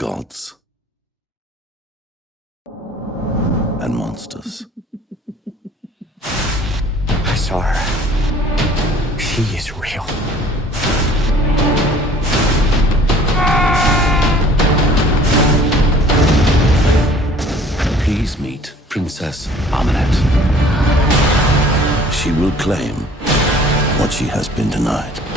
gods and monsters. I saw her. She is real. Please meet Princess Amulet. She will claim what she has been denied.